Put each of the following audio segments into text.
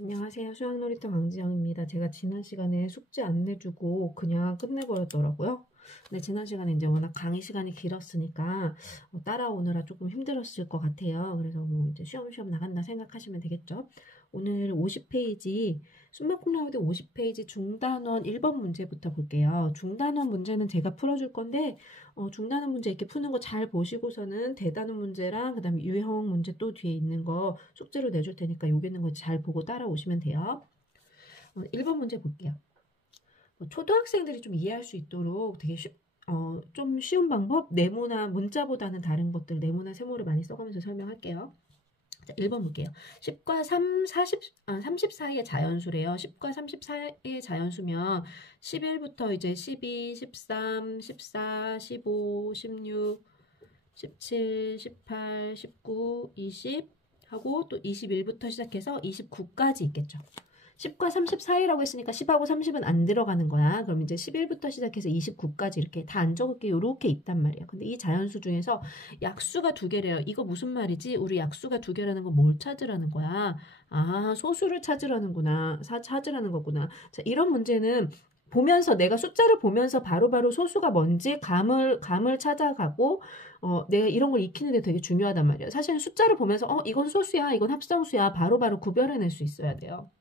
안녕하세요. 수학놀이터 강지영입니다. 제가 지난 시간에 숙제 안 내주고 그냥 끝내버렸더라고요. 근데 지난 시간에 이제 워낙 강의 시간이 길었으니까 따라오느라 조금 힘들었을 것 같아요. 그래서 뭐 이제 쉬엄쉬엄 나간다 생각하시면 되겠죠. 오늘 50페이지, 숨바꿈 라우드 50페이지 중단원 1번 문제부터 볼게요. 중단원 문제는 제가 풀어줄 건데 중단원 문제 이렇게 푸는 거 잘 보시고서는 대단원 문제랑 그 다음에 유형 문제 또 뒤에 있는 거 숙제로 내줄 테니까 여기 있는 거 잘 보고 따라오시면 돼요. 1번 문제 볼게요. 초등학생들이 좀 이해할 수 있도록 되게 좀 쉬운 방법, 네모나 문자보다는 다른 것들, 네모나 세모를 많이 써가면서 설명할게요. 자, 1번 볼게요. 10과 30 사이의 자연수래요. 10과 30 사이의 자연수면 11부터 이제 12, 13, 14, 15, 16, 17, 18, 19, 20 하고 또 21부터 시작해서 29까지 있겠죠. 10과 30 사이라고 했으니까 10하고 30은 안 들어가는 거야. 그럼 이제 11부터 시작해서 29까지 이렇게 다 안 적을게 요렇게 있단 말이야. 근데 이 자연수 중에서 약수가 두 개래요. 이거 무슨 말이지? 우리 약수가 두 개라는 건 뭘 찾으라는 거야? 아, 소수를 찾으라는구나. 찾으라는 거구나. 자, 이런 문제는 보면서 내가 숫자를 보면서 바로바로 소수가 뭔지 감을 찾아가고 내가 이런 걸 익히는데 되게 중요하단 말이야. 사실은 숫자를 보면서 이건 소수야, 이건 합성수야 바로바로 구별해낼 수 있어야 돼요.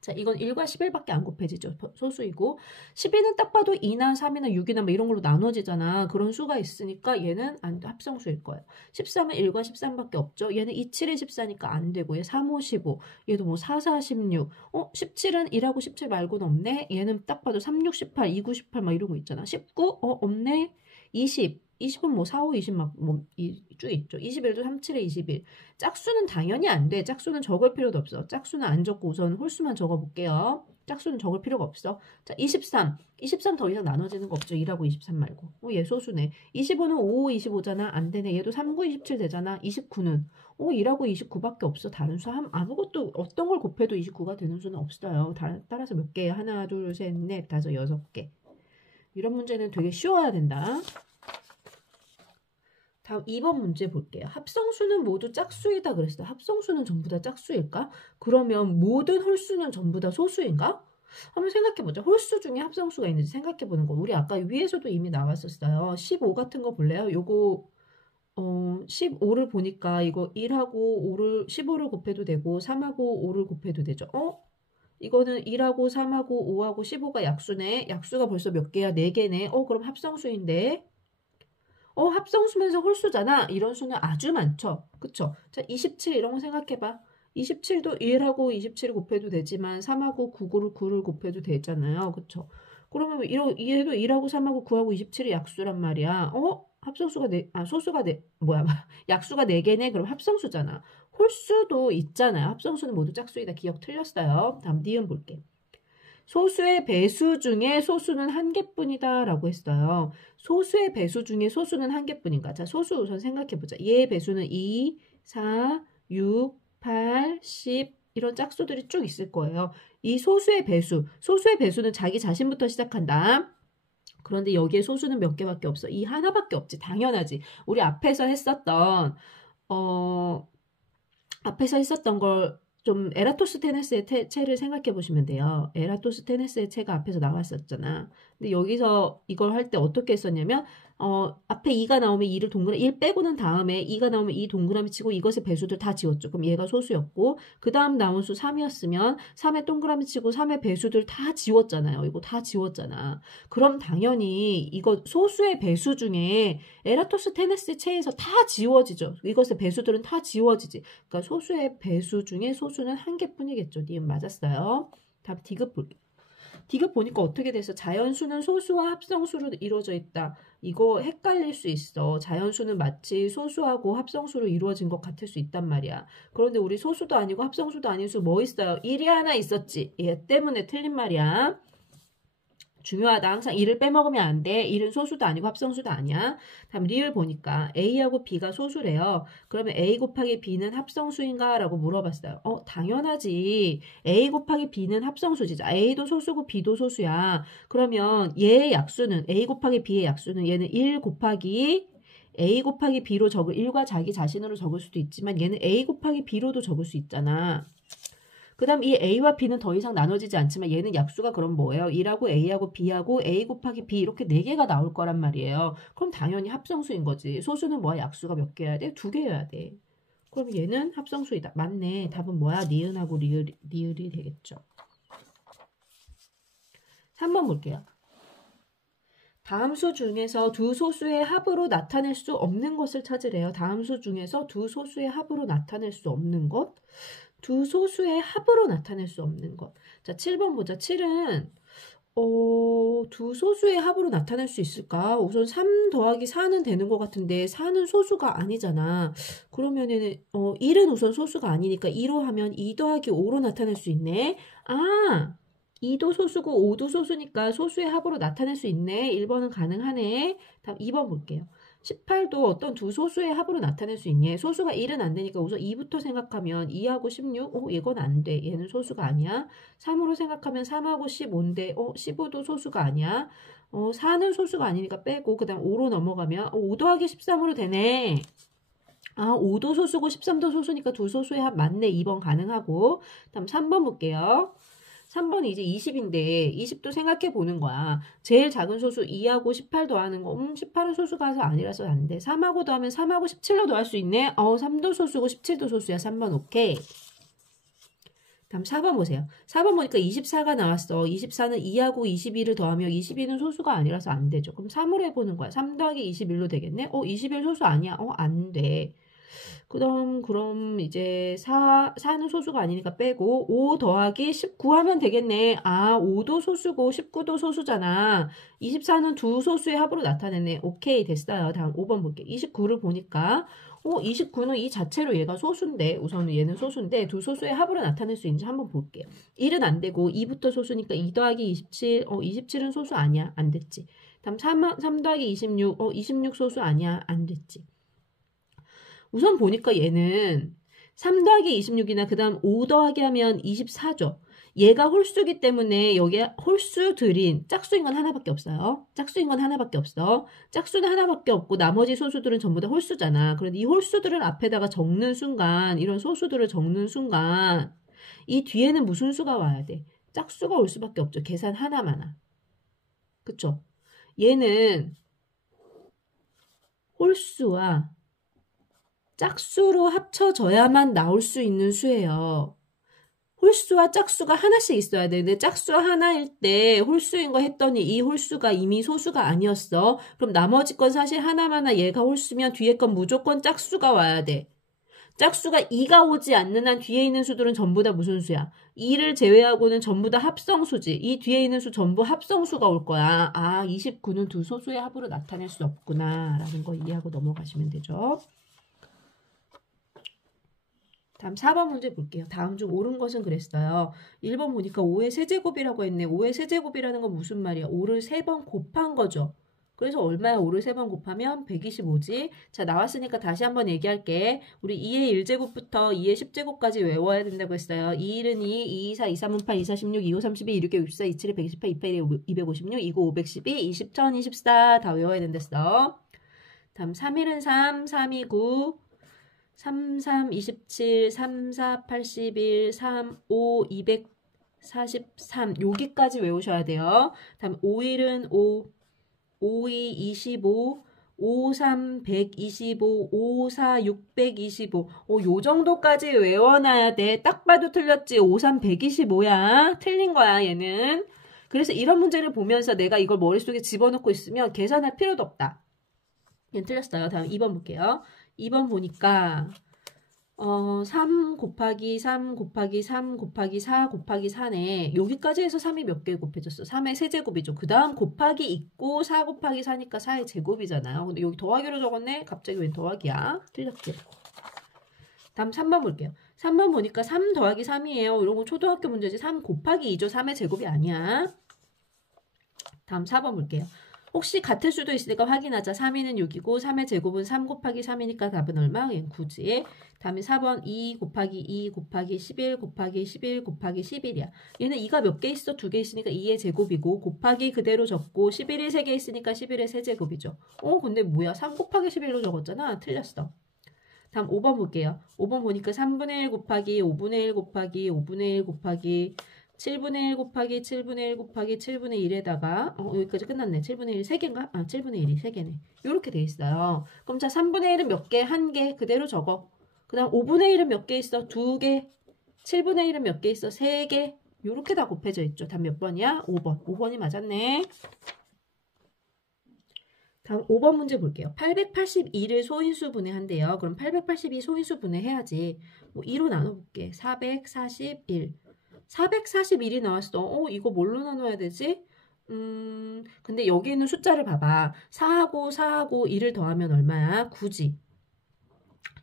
자, 이건 1과 11밖에 안 곱해지죠. 소수이고 12는 딱 봐도 2나 3이나 6이나 뭐 이런 걸로 나눠지잖아. 그런 수가 있으니까 얘는 합성수일 거예요. 13은 1과 13밖에 없죠. 얘는 2, 7에 14니까 안 되고 얘 3, 5, 15. 얘도 뭐 4, 4, 16. 17은 1하고 17 말고는 없네. 얘는 딱 봐도 3, 6, 18, 2, 9, 18 막 이런 거 있잖아. 19? 없네. 20은 뭐 4, 5, 20 막 뭐 쭉 있죠. 21도 3, 7에 21. 짝수는 당연히 안 돼. 짝수는 적을 필요도 없어. 짝수는 안 적고 우선 홀수만 적어볼게요. 짝수는 적을 필요가 없어. 자, 23. 23 더 이상 나눠지는 거 없죠. 1하고 23 말고. 얘 소수네. 25는 5, 25잖아. 안 되네. 얘도 3, 9, 27 되잖아. 29는 1하고 29밖에 없어. 다른 수 아무것도 어떤 걸 곱해도 29가 되는 수는 없어요. 따라서 몇 개예요? 하나, 둘, 셋, 넷, 다섯, 여섯 개. 이런 문제는 되게 쉬워야 된다. 다음 2번 문제 볼게요. 합성수는 모두 짝수이다 그랬어요. 합성수는 전부 다 짝수일까? 그러면 모든 홀수는 전부 다 소수인가? 한번 생각해보자. 홀수 중에 합성수가 있는지 생각해보는 거. 우리 아까 위에서도 이미 나왔었어요. 15 같은 거 볼래요? 요거 15를 보니까 이거 1하고 5를 15를 곱해도 되고 3하고 5를 곱해도 되죠. 이거는 1하고 3하고 5하고 15가 약수네. 약수가 벌써 몇 개야? 4개네. 그럼 합성수인데 합성수면서 홀수잖아. 이런 수는 아주 많죠. 그쵸? 자, 27 이런 거 생각해봐. 27도 1하고 27을 곱해도 되지만 3하고 9를 곱해도 되잖아요. 그쵸? 그러면 얘도 1하고 3하고 9하고 27이 약수란 말이야. 합성수가 소수가 약수가 4개네. 그럼 합성수잖아. 홀수도 있잖아요. 합성수는 모두 짝수이다. 기억 틀렸어요. 다음 니은 볼게. 소수의 배수 중에 소수는 한 개뿐이다 라고 했어요. 소수의 배수 중에 소수는 한 개뿐인가? 자, 소수 우선 생각해보자. 얘의 배수는 2, 4, 6, 8, 10 이런 짝수들이 쭉 있을 거예요. 이 소수의 배수는 자기 자신부터 시작한다. 그런데 여기에 소수는 몇 개밖에 없어. 이 하나밖에 없지. 당연하지. 우리 앞에서 했었던 걸 좀 에라토스테네스의 체를 생각해 보시면 돼요. 에라토스테네스의 체가 앞에서 나왔었잖아. 근데 여기서 이걸 할 때 어떻게 했었냐면 앞에 2가 나오면 2를 동그라미 1 빼고는 다음에 2가 나오면 2 동그라미 치고 이것의 배수들 다 지웠죠. 그럼 얘가 소수였고 그 다음 나온 수 3이었으면 3에 동그라미 치고 3의 배수들 다 지웠잖아요. 이거 다 지웠잖아. 그럼 당연히 이거 소수의 배수 중에 에라토스테네스 체에서 다 지워지죠. 이것의 배수들은 다 지워지지. 그러니까 소수의 배수 중에 소수는 한 개뿐이겠죠. 니은 맞았어요. 다음 디귿 볼게요. 디귿 보니까 어떻게 돼서 자연수는 소수와 합성수로 이루어져 있다. 이거 헷갈릴 수 있어. 자연수는 마치 소수하고 합성수로 이루어진 것 같을 수 있단 말이야. 그런데 우리 소수도 아니고 합성수도 아닌 수 뭐 있어요? 1이 하나 있었지. 얘 때문에 틀린 말이야. 중요하다. 항상 1을 빼먹으면 안 돼. 1은 소수도 아니고 합성수도 아니야. 다음 리을 보니까 A하고 B가 소수래요. 그러면 A 곱하기 B는 합성수인가? 라고 물어봤어요. 당연하지. A 곱하기 B는 합성수지. A도 소수고 B도 소수야. 그러면 얘의 약수는 A 곱하기 B의 약수는 얘는 1 곱하기 A 곱하기 B로 1과 자기 자신으로 적을 수도 있지만 얘는 A 곱하기 B로도 적을 수 있잖아. 그 다음 이 A와 B는 더 이상 나눠지지 않지만 얘는 약수가 그럼 뭐예요? 1하고 A하고 B하고 A 곱하기 B 이렇게 4개가 나올 거란 말이에요. 그럼 당연히 합성수인 거지. 소수는 뭐야? 약수가 몇 개여야 돼? 2개여야 돼. 그럼 얘는 합성수이다. 맞네. 답은 뭐야? 니은하고 리을이 되겠죠. 3번 볼게요. 다음 수 중에서 두 소수의 합으로 나타낼 수 없는 것을 찾으래요. 다음 수 중에서 두 소수의 합으로 나타낼 수 없는 것. 두 소수의 합으로 나타낼 수 없는 것. 자, 7번 보자. 7은 두 소수의 합으로 나타낼 수 있을까? 우선 3 더하기 4는 되는 것 같은데 4는 소수가 아니잖아. 그러면은 1은 우선 소수가 아니니까 2로 하면 2 더하기 5로 나타낼 수 있네. 아, 2도 소수고 5도 소수니까 소수의 합으로 나타낼 수 있네. 1번은 가능하네. 다음 2번 볼게요. 18도 어떤 두 소수의 합으로 나타낼 수 있니? 소수가 1은 안 되니까 우선 2부터 생각하면 2하고 16, 이건 안 돼. 얘는 소수가 아니야. 3으로 생각하면 3하고 15인데, 15도 소수가 아니야. 4는 소수가 아니니까 빼고, 그 다음 5로 넘어가면, 5 더하기 13으로 되네. 아, 5도 소수고 13도 소수니까 두 소수의 합 맞네. 2번 가능하고. 다음 3번 볼게요. 3번이 이제 20인데 20도 생각해 보는 거야. 제일 작은 소수 2하고 18 더하는 거. 18은 소수가 아니라서 안 돼. 3하고 더하면 3하고 17로 더할 수 있네. 3도 소수고 17도 소수야. 3번 오케이. 다음 4번 보세요. 4번 보니까 24가 나왔어. 24는 2하고 22를 더하면 22는 소수가 아니라서 안 되죠. 그럼 3으로 해보는 거야. 3 더하기 21로 되겠네. 21 소수 아니야. 안 돼. 그럼 이제 4는 소수가 아니니까 빼고 5 더하기 19 하면 되겠네. 아, 5도 소수고 19도 소수잖아. 24는 두 소수의 합으로 나타내네. 오케이, 됐어요. 다음 5번 볼게. 29를 보니까 29는 이 자체로 얘가 소수인데 우선은 얘는 소수인데 두 소수의 합으로 나타낼 수 있는지 한번 볼게요. 1은 안 되고 2부터 소수니까 2 더하기 27. 27은 소수 아니야. 안 됐지. 다음 3 더하기 26. 26 소수 아니야. 안 됐지. 우선 보니까 얘는 3 더하기 26이나 그 다음 5 더하기 하면 24죠. 얘가 홀수기 때문에 여기에 홀수들인 짝수인 건 하나밖에 없어요. 짝수인 건 하나밖에 없어. 짝수는 하나밖에 없고 나머지 소수들은 전부 다 홀수잖아. 그런데 이 홀수들을 앞에다가 적는 순간 이런 소수들을 적는 순간 이 뒤에는 무슨 수가 와야 돼? 짝수가 올 수밖에 없죠. 계산 하나만. 그쵸? 얘는 홀수와 짝수로 합쳐져야만 나올 수 있는 수예요. 홀수와 짝수가 하나씩 있어야 되는데 짝수 하나일 때 홀수인 거 했더니 이 홀수가 이미 소수가 아니었어. 그럼 나머지 건 사실 하나마나 얘가 홀수면 뒤에 건 무조건 짝수가 와야 돼. 짝수가 2가 오지 않는 한 뒤에 있는 수들은 전부 다 무슨 수야? 2를 제외하고는 전부 다 합성수지. 이 뒤에 있는 수 전부 합성수가 올 거야. 아, 29는 두 소수의 합으로 나타낼 수 없구나 라는 거 이해하고 넘어가시면 되죠. 다음 4번 문제 볼게요. 다음 중 옳은 것은 그랬어요. 1번 보니까 5의 세제곱이라고 했네. 5의 세제곱이라는 건 무슨 말이야? 5를 3번 곱한 거죠. 그래서 얼마야? 5를 3번 곱하면 125지. 자, 나왔으니까 다시 한번 얘기할게. 우리 2의 1제곱부터 2의 10제곱까지 외워야 된다고 했어요. 2, 1은 2, 2, 2, 4, 2, 3은 8, 2, 4, 16, 2, 5, 32, 2, 6, 64, 2, 7, 128, 2, 8, 256, 2, 9, 512, 20, 1000, 24 다 외워야 된댔어. 다음 3, 1은 3, 3, 2, 9, 3, 3, 27, 3, 4, 81, 3, 5, 243 여기까지 외우셔야 돼요. 다음 5, 1은 5, 5, 2, 25, 5, 3, 125, 5, 4, 625 요 정도까지 외워놔야 돼. 딱 봐도 틀렸지. 5, 3, 125야. 틀린 거야 얘는. 그래서 이런 문제를 보면서 내가 이걸 머릿속에 집어넣고 있으면 계산할 필요도 없다. 얘는 틀렸어요. 다음 2번 볼게요. 2번 보니까 3 곱하기 3 곱하기 3 곱하기 4 곱하기 4네. 여기까지 해서 3이 몇 개 곱해졌어? 3의 세제곱이죠. 그 다음 곱하기 있고 4 곱하기 4니까 4의 제곱이잖아요. 근데 여기 더하기로 적었네? 갑자기 웬 더하기야? 틀렸지? 다음 3번 볼게요. 3번 보니까 3 더하기 3이에요. 이런 거 초등학교 문제지. 3 곱하기 2죠. 3의 제곱이 아니야. 다음 4번 볼게요. 혹시 같을 수도 있으니까 확인하자. 3위는 6이고 3의 제곱은 3 곱하기 3이니까 답은 얼마? 9지. 다음에 4번 2 곱하기 2 곱하기 11 곱하기 11 곱하기 11이야. 얘는 2가 몇 개 있어? 2개 있으니까 2의 제곱이고 곱하기 그대로 적고 11이 3개 있으니까 11의 세제곱이죠. 근데 뭐야? 3 곱하기 11로 적었잖아. 틀렸어. 다음 5번 볼게요. 5번 보니까 3분의 1 곱하기 5분의 1 곱하기 5분의 1 곱하기 7분의 1 곱하기 7분의 1 곱하기 7분의 1에다가 여기까지 끝났네. 7분의 1 3개인가? 7분의 1이 3개네. 이렇게 돼 있어요. 그럼 자 3분의 1은 몇 개? 1개. 그대로 적어. 그 다음 5분의 1은 몇 개 있어? 2개. 7분의 1은 몇 개 있어? 3개. 이렇게 다 곱해져 있죠. 답 몇 번이야? 5번. 5번이 맞았네. 다음 5번 문제 볼게요. 882를 소인수 분해한대요. 그럼 882 소인수 분해해야지. 2로 나눠볼게. 441. 441이 나왔어. 이거 뭘로 나눠야 되지? 근데 여기 있는 숫자를 봐봐. 4하고 1을 더하면 얼마야? 9지.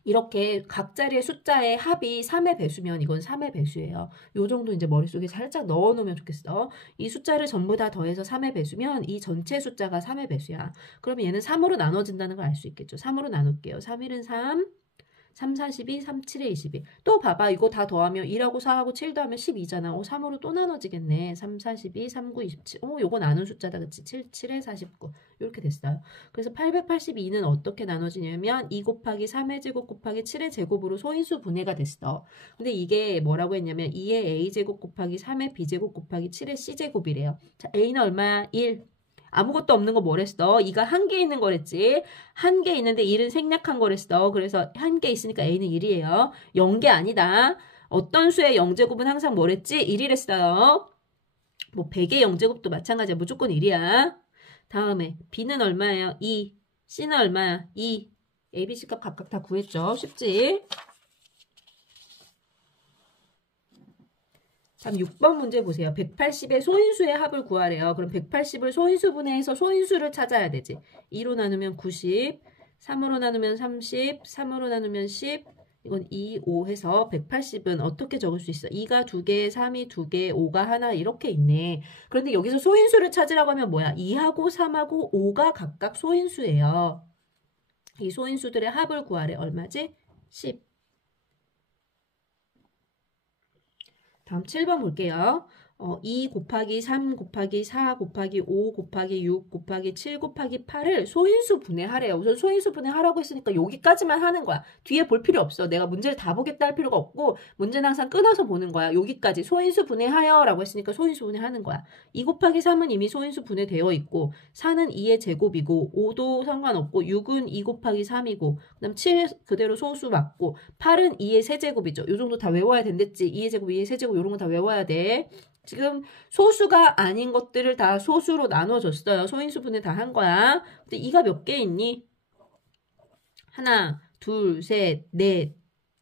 이렇게 각 자리의 숫자의 합이 3의 배수면 이건 3의 배수예요. 요 정도 이제 머릿속에 살짝 넣어 놓으면 좋겠어. 이 숫자를 전부 다 더해서 3의 배수면 이 전체 숫자가 3의 배수야. 그러면 얘는 3으로 나눠진다는 걸 알 수 있겠죠. 3으로 나눌게요. 3, 1은 3, 3, 42, 3, 7에 22. 또 봐봐. 이거 다 더하면 1하고 4하고 7 더하면 12잖아. 3으로 또 나눠지겠네. 3, 42, 3, 9, 27. 요거 나눈 숫자다. 그치? 7, 7에 49. 이렇게 됐어요. 그래서 882는 어떻게 나눠지냐면 2 곱하기 3의 제곱 곱하기 7의 제곱으로 소인수 분해가 됐어. 근데 이게 뭐라고 했냐면 2의 a제곱 곱하기 3의 b제곱 곱하기 7의 c제곱이래요. 자, a는 얼마야? 1. 아무것도 없는 거 뭐랬어? 2가 한 개 있는 거랬지. 한 개 있는데 1은 생략한 거랬어. 그래서 한 개 있으니까 a는 1이에요. 0개 아니다. 어떤 수의 0제곱은 항상 뭐랬지? 1이랬어요. 뭐 100의 0제곱도 마찬가지야. 무조건 1이야. 다음에 b는 얼마예요? 2. c는 얼마야? 2. a, b, c 값 각각 다 구했죠. 쉽지? 다음 6번 문제 보세요. 180의 소인수의 합을 구하래요. 그럼 180을 소인수 분해해서 소인수를 찾아야 되지. 2로 나누면 90, 3으로 나누면 30, 3으로 나누면 10, 이건 2, 5 해서 180은 어떻게 적을 수 있어? 2가 2개, 3이 2개, 5가 하나 이렇게 있네. 그런데 여기서 소인수를 찾으라고 하면 뭐야? 2하고 3하고 5가 각각 소인수예요. 이 소인수들의 합을 구하래. 얼마지? 10. 다음 7번 볼게요. 2 곱하기 3 곱하기 4 곱하기 5 곱하기 6 곱하기 7 곱하기 8을 소인수 분해하래요. 우선 소인수 분해하라고 했으니까 여기까지만 하는 거야. 뒤에 볼 필요 없어. 내가 문제를 다 보겠다 할 필요가 없고 문제는 항상 끊어서 보는 거야. 여기까지 소인수 분해하여 라고 했으니까 소인수 분해하는 거야. 2 곱하기 3은 이미 소인수 분해되어 있고 4는 2의 제곱이고 5도 상관없고 6은 2 곱하기 3이고 그 다음 7 그대로 소수 맞고 8은 2의 세제곱이죠. 요 정도 다 외워야 된댔지. 2의 제곱, 2의 세제곱 이런 거 다 외워야 돼. 지금 소수가 아닌 것들을 다 소수로 나눠줬어요. 소인수 분해 다 한 거야. 근데 2가 몇 개 있니? 하나, 둘, 셋, 넷,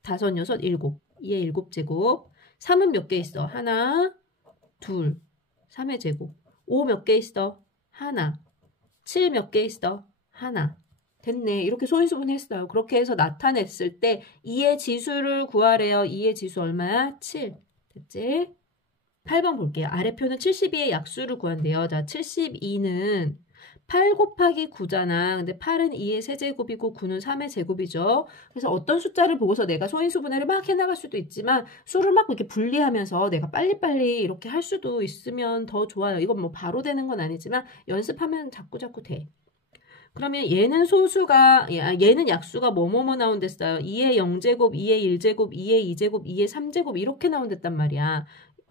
다섯, 여섯, 일곱. 2의 7제곱. 3은 몇 개 있어? 하나, 둘, 3의 제곱. 5 몇 개 있어? 하나. 7 몇 개 있어? 하나. 됐네. 이렇게 소인수 분해했어요. 그렇게 해서 나타냈을 때 2의 지수를 구하래요. 2의 지수 얼마야? 7. 됐지? 8번 볼게요. 아래표는 72의 약수를 구한대요. 자, 72는 8 곱하기 9잖아. 근데 8은 2의 세제곱이고 9는 3의 제곱이죠. 그래서 어떤 숫자를 보고서 내가 소인수 분해를 막 해나갈 수도 있지만 수를 막 이렇게 분리하면서 내가 빨리빨리 이렇게 할 수도 있으면 더 좋아요. 이건 뭐 바로 되는 건 아니지만 연습하면 자꾸자꾸 돼. 그러면 얘는 얘는 약수가 뭐뭐뭐 나온댔어요. 2의 0제곱, 2의 1제곱, 2의 2제곱, 2의 3제곱 이렇게 나온댔단 말이야.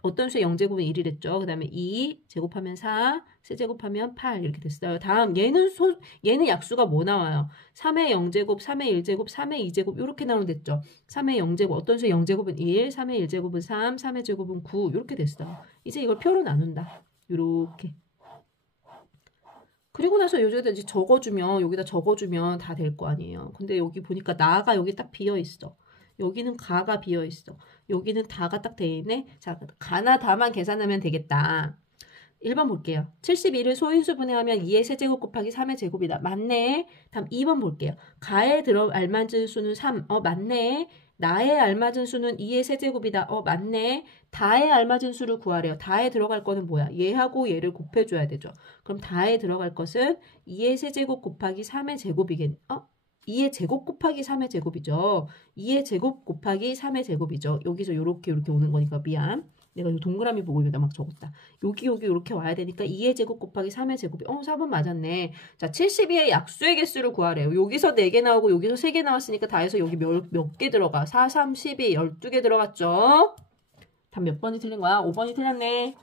어떤 수의 0제곱은 1이랬죠. 그 다음에 2 제곱하면 4, 세제곱하면 8 이렇게 됐어요. 다음 얘는 약수가 뭐 나와요? 3의 0제곱, 3의 1제곱, 3의 2제곱 이렇게 나온댔죠. 3의 0제곱 어떤 수의 0제곱은 1, 3의 1제곱은 3, 3의 제곱은 9 이렇게 됐어요. 이제 이걸 표로 나눈다. 이렇게. 그리고 나서 여기다 이제 여기다 적어주면 다 될 거 아니에요. 근데 여기 보니까 나가 여기 딱 비어있어. 여기는 가가 비어있어. 여기는 다가 딱 돼 있네. 자, 가나 다만 계산하면 되겠다. 1번 볼게요. 71을 소인수 분해하면 2의 세제곱 곱하기 3의 제곱이다. 맞네. 다음 2번 볼게요. 가에 알맞은 수는 3. 맞네. 나에 알맞은 수는 2의 세제곱이다. 맞네. 다에 알맞은 수를 구하래요. 다에 들어갈 거는 뭐야? 얘하고 얘를 곱해줘야 되죠. 그럼 다에 들어갈 것은 2의 세제곱 곱하기 3의 제곱이겠네. 2의 제곱 곱하기 3의 제곱이죠. 2의 제곱 곱하기 3의 제곱이죠. 여기서 요렇게 오는 거니까 미안. 내가 이 동그라미 보고 여기다 막 적었다. 여기 이렇게 와야 되니까 2의 제곱 곱하기 3의 제곱이 4번 맞았네. 자, 72의 약수의 개수를 구하래요. 여기서 4개 나오고 여기서 3개 나왔으니까 다 해서 여기 몇 개 들어가? 4, 3, 12, 12개 들어갔죠? 답 몇 번이 틀린 거야? 5번이 틀렸네.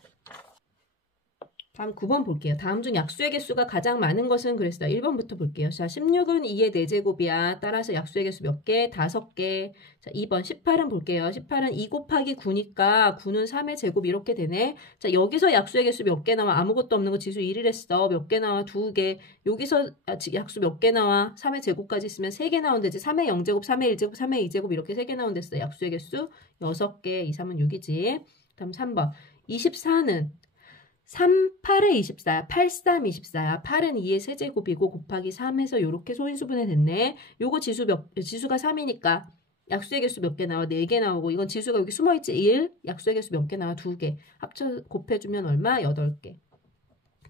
다음 9번 볼게요. 다음 중 약수의 개수가 가장 많은 것은 그랬어요. 1번부터 볼게요. 자, 16은 2의 4제곱이야. 따라서 약수의 개수 몇 개? 5개. 자, 2번 18은 볼게요. 18은 2 곱하기 9니까 9는 3의 제곱 이렇게 되네. 자, 여기서 약수의 개수 몇 개 나와? 아무것도 없는 거 지수 1이랬어. 몇 개 나와? 2개. 여기서 약수 몇 개 나와? 3의 제곱까지 있으면 3개 나온대지. 3의 0제곱, 3의 1제곱, 3의 2제곱 이렇게 3개 나온댔어. 약수의 개수 6개. 2, 3은 6이지. 다음 3번 24는 3, 8에 24야. 8, 3, 24야. 8은 2의 세제곱이고 곱하기 3에서 이렇게 소인수분해 됐네. 요거 지수가 3이니까 약수의 개수 몇 개 나와? 4개 나오고 이건 지수가 여기 숨어있지? 1. 약수의 개수 몇 개 나와? 2개. 합쳐 곱해주면 얼마? 8개.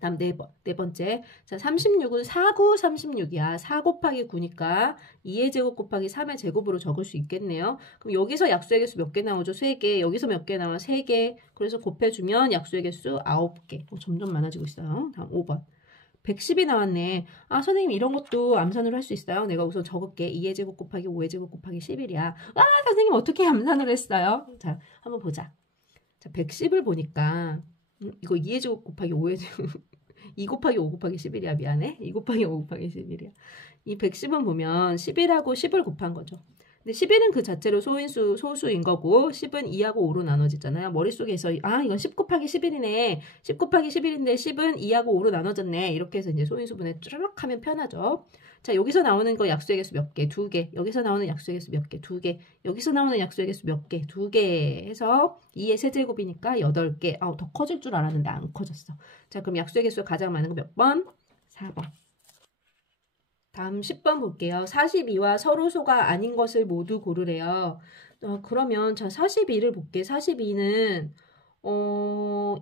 다음 네 번째. 자, 36은 4, 9, 36이야. 4 곱하기 9니까 2의 제곱 곱하기 3의 제곱으로 적을 수 있겠네요. 그럼 여기서 약수의 개수 몇 개 나오죠? 3개. 여기서 몇 개 나와? 3개. 그래서 곱해주면 약수의 개수 9개. 점점 많아지고 있어요. 다음 5번. 110이 나왔네. 아, 선생님 이런 것도 암산으로 할 수 있어요? 내가 우선 적을게. 2의 제곱 곱하기 5의 제곱 곱하기 11이야. 아, 선생님 어떻게 암산으로 했어요? 자, 한번 보자. 자, 110을 보니까 이거 2의 제곱 곱하기 5의 제곱 2 곱하기 5 곱하기 11이야. 미안해. 2 곱하기 5 곱하기 11이야. 이 110은 보면 11하고 10을 곱한 거죠. 근데 11은 그 자체로 소수인 거고 10은 2하고 5로 나눠지잖아요. 머릿속에서 이건 10 곱하기 11이네. 10 곱하기 11인데 10은 2하고 5로 나눠졌네. 이렇게 해서 이제 소인수분해 쭈르륵 하면 편하죠. 자, 여기서 나오는 거 약수의 개수 몇 개? 2개. 여기서 나오는 약수의 개수 몇 개? 2개. 여기서 나오는 약수의 개수 몇 개? 2개 해서 2의 세제곱이니까 8개. 더 커질 줄 알았는데 안 커졌어. 자, 그럼 약수의 개수가 가장 많은 거 몇 번? 4번. 다음 10번 볼게요. 42와 서로소가 아닌 것을 모두 고르래요. 그러면 자, 42를 볼게. 42는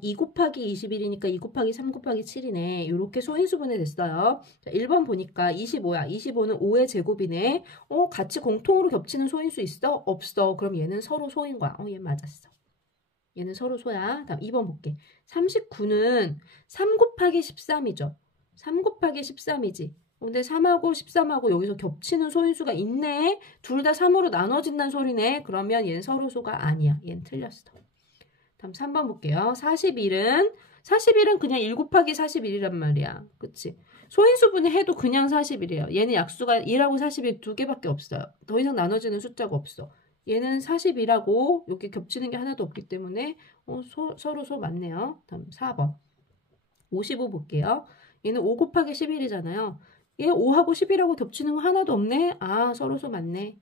2 곱하기 21이니까 2 곱하기 3 곱하기 7이네. 이렇게 소인수분해 됐어요. 자, 1번 보니까 25야. 25는 5의 제곱이네. 같이 공통으로 겹치는 소인수 있어? 없어. 그럼 얘는 서로 소인 거야. 얘 맞았어. 얘는 서로 소야. 다음 2번 볼게. 39는 3 곱하기 13이죠. 3 곱하기 13이지. 근데 3하고 13하고 여기서 겹치는 소인수가 있네. 둘 다 3으로 나눠진다는 소리네. 그러면 얘는 서로소가 아니야. 얘는 틀렸어. 다음 3번 볼게요. 41은 그냥 1 곱하기 41이란 말이야. 그치? 소인수분해 해도 그냥 41이에요. 얘는 약수가 1하고 41 두 개밖에 없어요. 더 이상 나눠지는 숫자가 없어. 얘는 41하고 여기 겹치는 게 하나도 없기 때문에 서로소 맞네요. 다음 4번. 55 볼게요. 얘는 5 곱하기 11이잖아요. 얘 5하고 11하고 겹치는 거 하나도 없네. 서로소 맞네.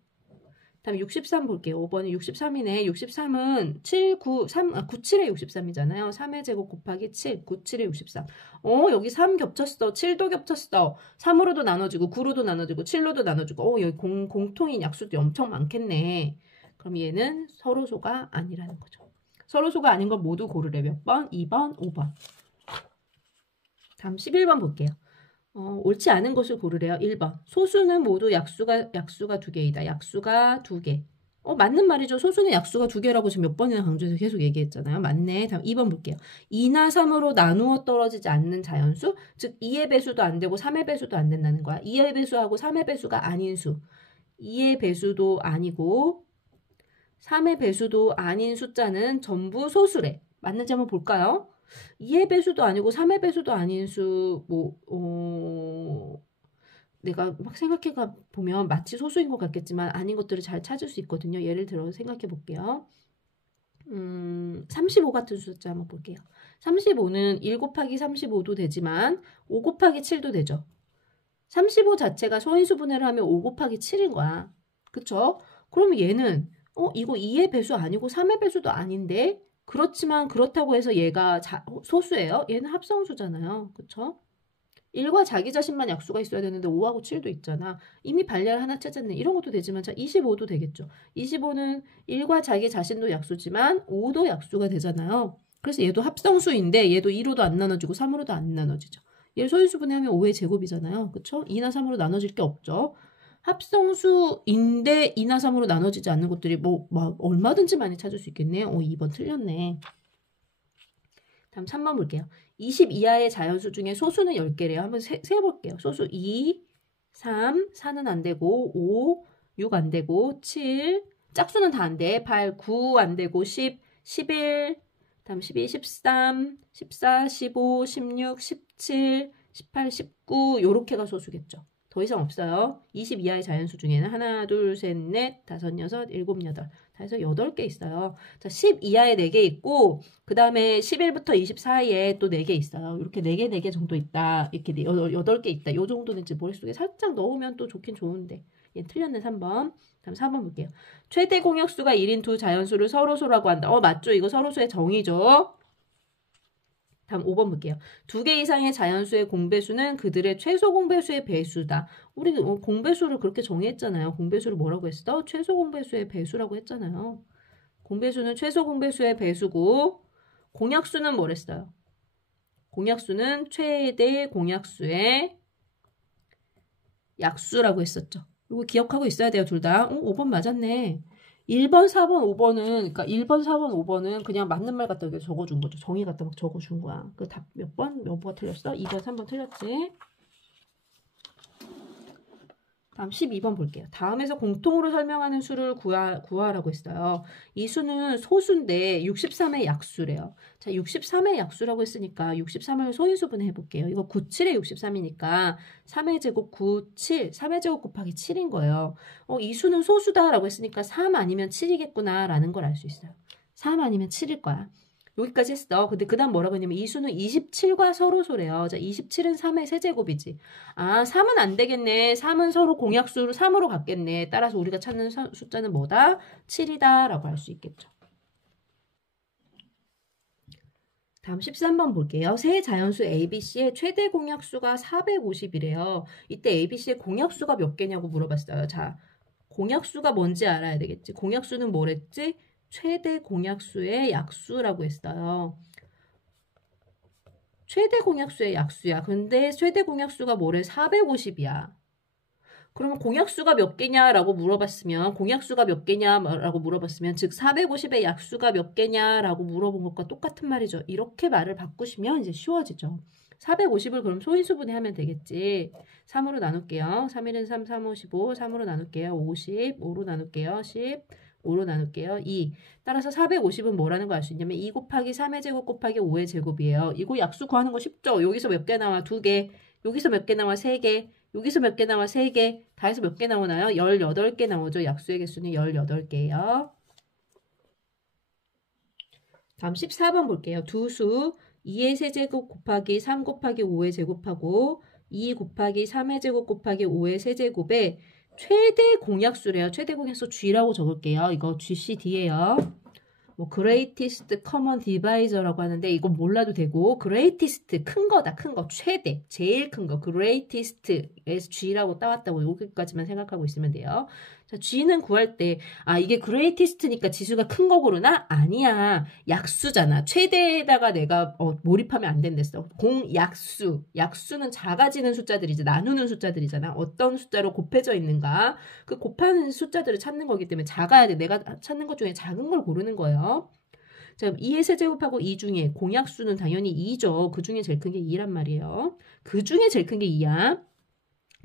다음에 63 볼게요. 5번은 63이네. 63은 97에 63이잖아요. 3의 제곱 곱하기 7, 97에 63. 여기 3 겹쳤어. 7도 겹쳤어. 3으로도 나눠지고 9로도 나눠지고 7로도 나눠지고 여기 공통인 약수들이 엄청 많겠네. 그럼 얘는 서로소가 아니라는 거죠. 서로소가 아닌 걸 모두 고르래. 몇 번? 2번, 5번. 다음 11번 볼게요. 옳지 않은 것을 고르래요. 1번. 소수는 모두 약수가 2개이다. 약수가 2개. 맞는 말이죠. 소수는 약수가 2개라고 지금 몇 번이나 강조해서 계속 얘기했잖아요. 맞네. 다음 2번 볼게요. 2나 3으로 나누어 떨어지지 않는 자연수. 즉 2의 배수도 안 되고 3의 배수도 안 된다는 거야. 2의 배수하고 3의 배수가 아닌 수. 2의 배수도 아니고 3의 배수도 아닌 숫자는 전부 소수래. 맞는지 한번 볼까요? 2의 배수도 아니고 3의 배수도 아닌 수, 내가 막 생각해 보면 마치 소수인 것 같겠지만 아닌 것들을 잘 찾을 수 있거든요. 예를 들어 생각해 볼게요. 35 같은 숫자 한번 볼게요. 35는 1 곱하기 35도 되지만 5 곱하기 7도 되죠. 35 자체가 소인수분해를 하면 5 곱하기 7인 거야. 그쵸? 그러면 얘는 이거 2의 배수 아니고 3의 배수도 아닌데 그렇지만 그렇다고 해서 얘가 소수예요? 얘는 합성수잖아요. 그쵸? 1과 자기 자신만 약수가 있어야 되는데 5하고 7도 있잖아. 이미 발레를 하나 찾았네. 이런 것도 되지만 자 25도 되겠죠. 25는 1과 자기 자신도 약수지만 5도 약수가 되잖아요. 그래서 얘도 합성수인데 얘도 2로도 안 나눠지고 3으로도 안 나눠지죠. 얘를 소인수분해하면 5의 제곱이잖아요. 그쵸? 2나 3으로 나눠질 게 없죠. 합성수인데 2나 3으로 나눠지지 않는 것들이 막 얼마든지 많이 찾을 수 있겠네요. 2번 틀렸네. 다음 3번 볼게요. 20 이하의 자연수 중에 소수는 10개래요. 한번 세볼게요. 소수 2, 3, 4는 안 되고 5, 6 안 되고 7, 짝수는 다 안 돼. 8, 9 안 되고 10, 11, 다음 12, 13, 14, 15, 16, 17, 18, 19 요렇게가 소수겠죠. 더 이상 없어요. 20 이하의 자연수 중에는 하나, 둘, 셋, 넷, 다섯, 여섯, 일곱, 여덟. 다 해서 8개 있어요. 자, 10 이하에 4개 있고 그 다음에 11부터 20 사이에 또 4개 있어요. 이렇게 4개, 4개 정도 있다. 이렇게 8개 있다. 요 정도는 이제 머릿속에 살짝 넣으면 또 좋긴 좋은데. 얘 틀렸네, 3번. 다음 4번 볼게요. 최대 공약수가 1인 두 자연수를 서로수라고 한다. 맞죠? 이거 서로수의 정의죠. 다음 5번 볼게요. 2개 이상의 자연수의 공배수는 그들의 최소 공배수의 배수다. 우리 공배수를 그렇게 정의했잖아요. 공배수를 뭐라고 했어? 최소 공배수의 배수라고 했잖아요. 공배수는 최소 공배수의 배수고 공약수는 뭐랬어요? 공약수는 최대 공약수의 약수라고 했었죠. 이거 기억하고 있어야 돼요. 둘 다. 5번 맞았네. 1번, 4번, 5번은, 그러니까 1번, 4번, 5번은 그냥 맞는 말 갖다 여기 적어준 거죠. 정의 갖다 막 적어준 거야. 그 답 몇 번? 몇 번가 틀렸어? 2번, 3번 틀렸지? 다음 12번 볼게요. 다음에서 공통으로 설명하는 수를 구하라고 했어요. 이 수는 소수인데 63의 약수래요. 자, 63의 약수라고 했으니까 63을 소인수분해 해볼게요. 이거 9, 7에 63이니까 3의 제곱 9, 7, 3의 제곱 곱하기 7인 거예요. 이 수는 소수다라고 했으니까 3 아니면 7이겠구나 라는 걸 알 수 있어요. 3 아니면 7일 거야. 여기까지 했어. 근데 그 다음 뭐라고 했냐면 이 수는 27과 서로소래요. 자, 27은 3의 세제곱이지. 3은 안 되겠네. 3은 서로 공약수로 3으로 갖겠네. 따라서 우리가 찾는 숫자는 뭐다? 7이다 라고 할 수 있겠죠. 다음 13번 볼게요. 세 자연수 ABC의 최대 공약수가 450이래요. 이때 ABC의 공약수가 몇 개냐고 물어봤어요. 자, 공약수가 뭔지 알아야 되겠지. 공약수는 뭐랬지? 최대 공약수의 약수라고 했어요. 최대 공약수의 약수야. 근데 최대 공약수가 뭐래? 450이야. 그러면 공약수가 몇 개냐라고 물어봤으면 공약수가 몇 개냐라고 물어봤으면 즉 450의 약수가 몇 개냐라고 물어본 것과 똑같은 말이죠. 이렇게 말을 바꾸시면 이제 쉬워지죠. 450을 그럼 소인수분해 하면 되겠지. 3으로 나눌게요. 3, 1은 3, 3, 5, 15. 3으로 나눌게요. 50. 5로 나눌게요. 10. 5로 나눌게요. 2. 따라서 450은 뭐라는 걸 알 수 있냐면 2 곱하기 3의 제곱 곱하기 5의 제곱이에요. 이거 약수 구하는 거 쉽죠? 여기서 몇 개 나와? 2개. 여기서 몇 개 나와? 3개. 여기서 몇 개 나와? 3개. 다 해서 몇 개 나오나요? 18개 나오죠. 약수의 개수는 18개예요. 다음 14번 볼게요. 두 수 2의 세제곱 곱하기 3 곱하기 5의 제곱하고 2 곱하기 3의 제곱 곱하기 5의 세제곱에 최대 공약수래요. 최대 공약수 G라고 적을게요. 이거 GCD예요. 뭐 greatest common divisor라고 하는데 이건 몰라도 되고 greatest 큰 거다. 큰 거. 최대. 제일 큰 거. greatest에서 G라고 따왔다고 여기까지만 생각하고 있으면 돼요. 자, G는 구할 때 이게 greatest니까 지수가 큰 거 고르나? 아니야. 약수잖아. 최대에다가 내가 몰입하면 안 된댔어. 공약수. 약수는 작아지는 숫자들이잖아. 나누는 숫자들이잖아. 어떤 숫자로 곱해져 있는가? 그 곱하는 숫자들을 찾는 거기 때문에 작아야 돼. 내가 찾는 것 중에 작은 걸 고르는 거예요. 자, 2의 세제곱하고 2 중에 공약수는 당연히 2죠. 그 중에 제일 큰 게 2란 말이에요. 그 중에 제일 큰 게 2야.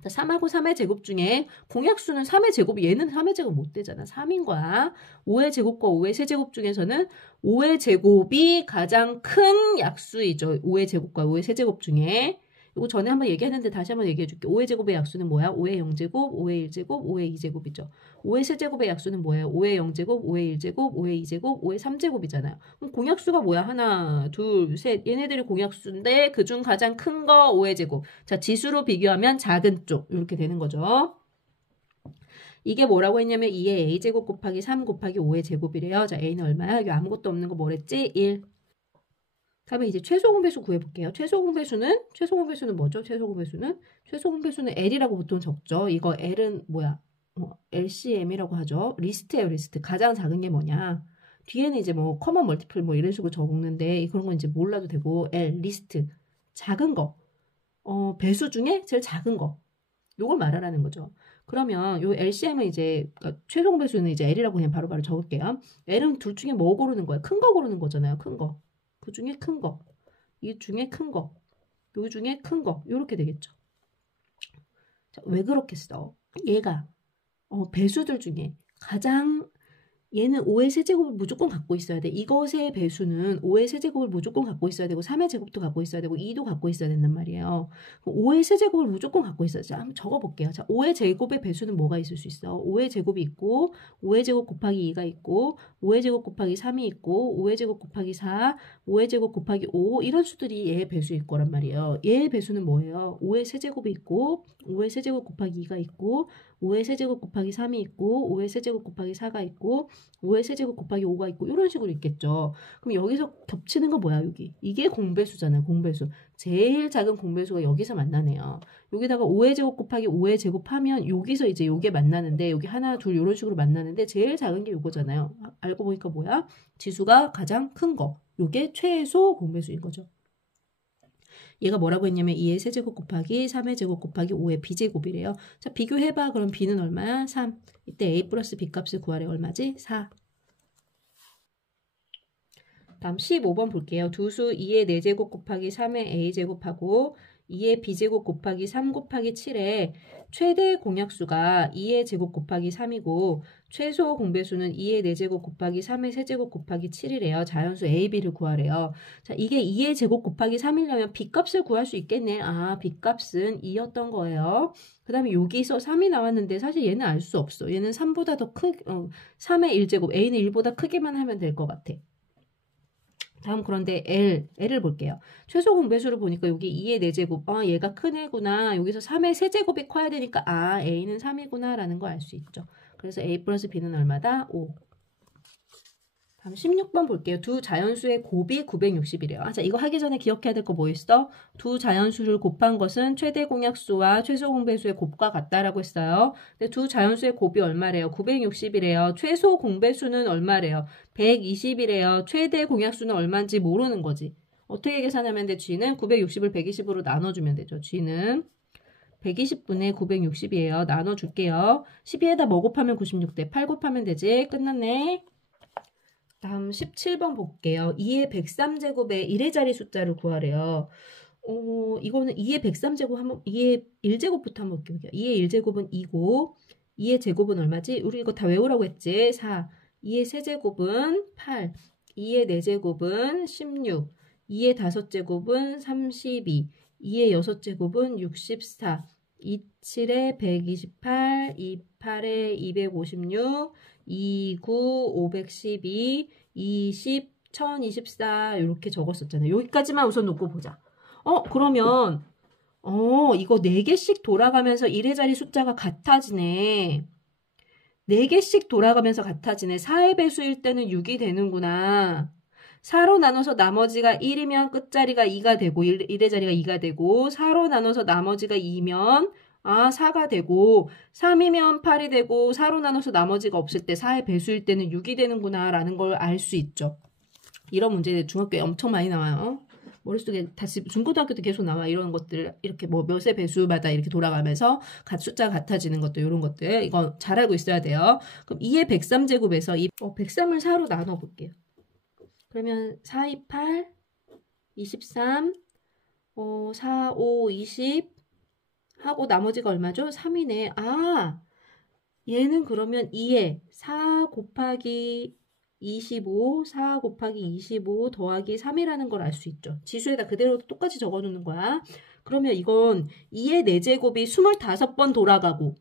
3하고 3의 제곱 중에 공약수는 3의 제곱이 얘는 3의 제곱 못 되잖아. 3인 거야. 5의 제곱과 5의 세제곱 중에서는 5의 제곱이 가장 큰 약수이죠. 5의 제곱과 5의 세제곱 중에. 이거 전에 한번 얘기했는데 다시 한번 얘기해 줄게. 5의 제곱의 약수는 뭐야? 5의 0제곱, 5의 1제곱, 5의 2제곱이죠. 5의 세제곱의 약수는 뭐예요? 5의 0제곱, 5의 1제곱, 5의 2제곱, 5의 3제곱이잖아요. 그럼 공약수가 뭐야? 하나, 둘, 셋. 얘네들이 공약수인데 그중 가장 큰 거 5의 제곱. 자, 지수로 비교하면 작은 쪽. 이렇게 되는 거죠. 이게 뭐라고 했냐면 2의 a제곱 곱하기 3 곱하기 5의 제곱이래요. 자, a는 얼마야? 여기 아무것도 없는 거 뭐랬지? 1. 다음에 이제 최소 공배수 구해볼게요. 최소 공배수는 뭐죠? 최소 공배수는 L이라고 보통 적죠. 이거 L은 뭐야? LCM이라고 하죠. 리스트예요, 리스트. 가장 작은 게 뭐냐? 뒤에는 이제 뭐 커먼 멀티플 뭐 이런 식으로 적는데 그런 건 이제 몰라도 되고 L 리스트 작은 거. 배수 중에 제일 작은 거. 요걸 말하라는 거죠. 그러면 요 LCM은 이제 그러니까 최소 공배수는 이제 L이라고 그냥 바로바로 적을게요. L은 둘 중에 뭐 고르는 거예요? 큰 거 고르는 거잖아요. 큰 거. 그 중에 큰 거. 이 중에 큰 거, 요 중에 큰 거, 요렇게 되겠죠. 자, 왜 그렇게 써? 얘가 배수들 중에 가장 얘는 5의 세제곱을 무조건 갖고 있어야 돼. 이것의 배수는 5의 세제곱을 무조건 갖고 있어야 되고 3의 제곱도 갖고 있어야 되고 2도 갖고 있어야 된단 말이에요. 5의 세제곱을 무조건 갖고 있어야 돼. 자, 한번 적어볼게요. 자, 5의 제곱의 배수는 뭐가 있을 수 있어? 5의 제곱이 있고 5의 제곱 곱하기 2가 있고 5의 제곱 곱하기 3이 있고 5의 제곱 곱하기 4, 5의 제곱 곱하기 5 이런 수들이 얘의 배수일 거란 말이에요. 얘의 배수는 뭐예요? 5의 세제곱이 있고 5의 세제곱 곱하기 2가 있고 5의 세제곱 곱하기 3이 있고 5의 세제곱 곱하기 4가 있고 5의 세제곱 곱하기 5가 있고 이런 식으로 있겠죠. 그럼 여기서 겹치는 건 뭐야 여기? 이게 공배수잖아요. 공배수. 제일 작은 공배수가 여기서 만나네요. 여기다가 5의 제곱 곱하기 5의 제곱하면 여기서 이제 요게 만나는데 여기 하나 둘 이런 식으로 만나는데 제일 작은 게 요거잖아요. 알고 보니까 뭐야? 지수가 가장 큰 거. 요게 최소 공배수인 거죠. 얘가 뭐라고 했냐면 2의 세제곱 곱하기 3의 제곱 곱하기 5의 b제곱이래요. 자, 비교해봐. 그럼 b는 얼마야? 3. 이때 a 플러스 b 값을 구하래. 얼마지? 4. 다음 15번 볼게요. 두수 2의 4제곱 곱하기 3의 a제곱하고 2의 b제곱 곱하기 3 곱하기 7의 최대 공약수가 2의 제곱 곱하기 3이고 최소 공배수는 2의 4제곱 곱하기 3의 세제곱 곱하기 7이래요. 자연수 a, b를 구하래요. 자, 이게 2의 제곱 곱하기 3이려면 b값을 구할 수 있겠네. 아, b값은 2였던 거예요. 그 다음에 여기서 3이 나왔는데 사실 얘는 알 수 없어. 얘는 3보다 더 3의 1제곱, a는 1보다 크기만 하면 될 것 같아. 다음 그런데 L을 볼게요. 최소 공배수를 보니까 여기 2의 4제곱. 얘가 큰 애구나. 여기서 3의 세제곱이 커야 되니까 A는 3이구나 라는 거 알 수 있죠. 그래서 A 플러스 B는 얼마다? 5. 다음 16번 볼게요. 두 자연수의 곱이 960이래요. 자, 이거 하기 전에 기억해야 될 거 뭐 있어? 두 자연수를 곱한 것은 최대 공약수와 최소 공배수의 곱과 같다라고 했어요. 근데 두 자연수의 곱이 얼마래요? 960이래요. 최소 공배수는 얼마래요? 120이래요. 최대 공약수는 얼마인지 모르는 거지. 어떻게 계산하면 돼? G는 960을 120으로 나눠주면 되죠. G는 120분의 960이에요. 나눠줄게요. 12에다 뭐 곱하면 96돼? 8 곱하면 되지? 끝났네. 다음 17번 볼게요. 2의 103제곱의 1의 자리 숫자를 구하래요. 이거는 2의 103제곱 한번 2의 1제곱부터 한번 볼게요. 2의 1제곱은 2고 2의 제곱은 얼마지? 우리 이거 다 외우라고 했지? 4. 2의 세제곱은 8. 2의 4제곱은 16. 2의 5제곱은 32. 2의 6제곱은 64. 27에 128. 28에 256. 29, 512, 20, 1024 이렇게 적었었잖아요. 여기까지만 우선 놓고 보자. 그러면 이거 4개씩 돌아가면서 1의 자리 숫자가 같아지네. 4개씩 돌아가면서 같아지네. 4의 배수일 때는 6이 되는구나. 4로 나눠서 나머지가 1이면 끝자리가 2가 되고 1의 자리가 2가 되고 4로 나눠서 나머지가 2면 4가 되고 3이면 8이 되고 4로 나눠서 나머지가 없을 때 4의 배수일 때는 6이 되는구나 라는 걸 알 수 있죠. 이런 문제 중학교에 엄청 많이 나와요. 머릿속에 다시 중고등학교 때 계속 나와. 이런 것들 이렇게 뭐 몇의 배수마다 이렇게 돌아가면서 숫자가 같아지는 것도 이런 것들 이거 잘 알고 있어야 돼요. 그럼 2의 103제곱에서 이 103을 4로 나눠볼게요. 그러면 4, 2, 8, 23, 4, 5, 20 하고 나머지가 얼마죠? 3이네. 얘는 그러면 2에 4 곱하기 25, 4 곱하기 25 더하기 3이라는 걸 알 수 있죠. 지수에다 그대로 똑같이 적어놓는 거야. 그러면 이건 2의 4제곱이 25번 돌아가고